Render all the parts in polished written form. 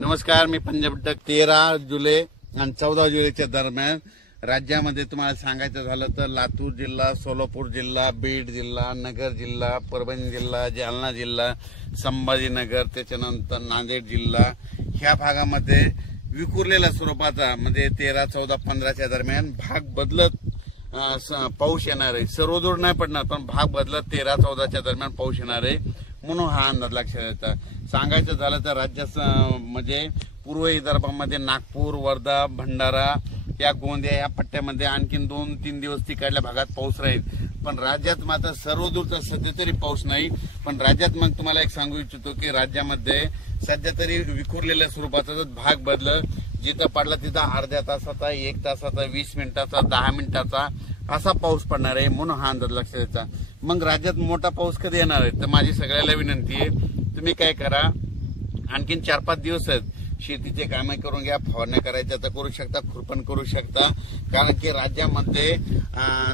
नमस्कार, मी पंजाब 13 जुलै आणि 14 जुलैच्या दरम्यान राज्यामध्ये तुम्हाला सांगायचं झालं तर लातूर जिल्हा, सोलापूर जिल्हा, बीड जिल्हा, नगर जिल्हा, परभणी जिल्हा, जालना जिल्हा, संभाजीनगर, त्याच्यानंतर नांदेड जिल्हा ह्या भागामध्ये विखुरलेल्या स्वरूपाचा म्हणजे 13, 14, 15च्या दरम्यान भाग बदलत पाऊस येणार आहे। सर्वदूर नाही पडणार पण भाग बदलत 13, 14च्या दरम्यान पाऊस येणार आहे म्हणून हा अंदाज लक्षात येतो। सांगायचं झालं तर राज्यात म्हणजे पूर्व विदर्भामध्ये नागपूर, वर्धा, भंडारा या गोंदिया या पट्ट्यामध्ये आणखीन 2-3 दिवस तिकडल्या भागात पाऊस राहील। पण राज्यात मात्र सर्वदूर तर सध्या तरी पाऊस नाही। पण राज्यात मग तुम्हाला एक सांगू इच्छितो की राज्यामध्ये सध्या तरी विखुरलेल्या स्वरूपाचा भाग बदल जिथं पडला तिथं अर्ध्या तासाचा, 1 तासाचा, 20 मिनिटाचा, 10 मिनिटाचा असा पाऊस पडणार आहे म्हणून हा अंदाज लक्षात यायचा। मग राज्यात मोठा पाऊस कधी येणार आहे तर माझी सगळ्याला विनंती आहे, तुम्ही काय करा, आणखीन 4-5 दिवस आहेत, शेतीचे कामे करून घ्या, फवारण्या करायच्या तर करू शकता, खुरपण करू शकता। कारण की राज्यामध्ये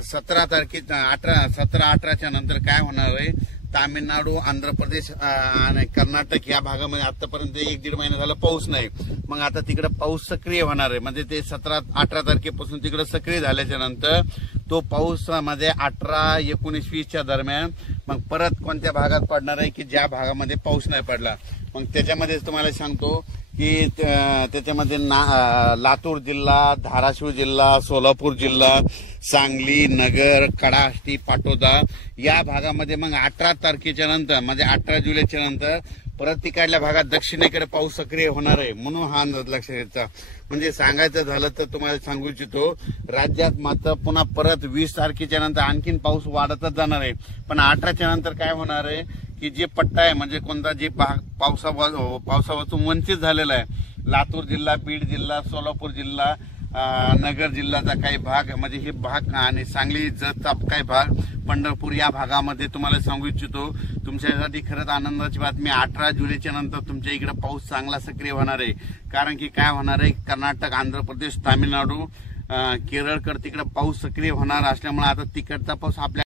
17-18च्या नंतर काय होणार आहे, तामिळनाडू, आंध्र प्रदेश आणि कर्नाटक या भागामध्ये आतापर्यंत 1-1.5 महिना झाला पाऊस नाही। मग आता तिकडे पाऊस सक्रिय होणार आहे, म्हणजे ते 17-18 तारखेपासून तिकडे सक्रिय झाल्याच्या नंतर तो पाऊस मध्ये 18, 19, 20च्या दरम्यान मग परत कोणत्या भागात पडणार आहे की ज्या भागामध्ये पाऊस नाही पडला। मग त्याच्यामध्ये तुम्हाला सांगतो की त्याच्यामध्ये लातूर जिल्हा, धाराशिव जिल्हा, सोलापूर जिल्हा, सांगली, नगर, कडाष्टी, पाटोदा या भागामध्ये मग 18 तारखेच्या नंतर म्हणजे 18 जुलैच्या नंतर परत तिकडल्या भागात दक्षिणेकडे पाऊस सक्रिय होणार आहे म्हणून हा अंदाज लक्षात घ्यायचा। म्हणजे सांगायचं झालं तर तुम्हाला सांगू इच्छितो राज्यात मात्र पुन्हा परत 20 तारखेच्या नंतर आणखीन पाऊस वाढतच जाणार आहे। पण 18च्या नंतर काय होणार आहे की जे पट्टा आहे म्हणजे कोणता जे भाग पावसापासून वंचित झालेला आहे, लातूर जिल्हा, बीड जिल्हा, सोलापूर जिल्हा, नगर जिल्ह्याचा काही भाग म्हणजे हे भाग आणि सांगली जतचा काही भाग, पंढरपूर या भागामध्ये तुम्हाला सांगू इच्छितो तुमच्यासाठी खरंच आनंदाची बातमी, 18 जुलैच्या नंतर तुमच्या इकडे पाऊस चांगला सक्रिय होणार आहे। कारण की काय होणार आहे, कर्नाटक, आंध्र प्रदेश, तामिळनाडू, केरळकडे तिकडे पाऊस सक्रिय होणार असल्यामुळे आता तिकडचा पाऊस आपल्या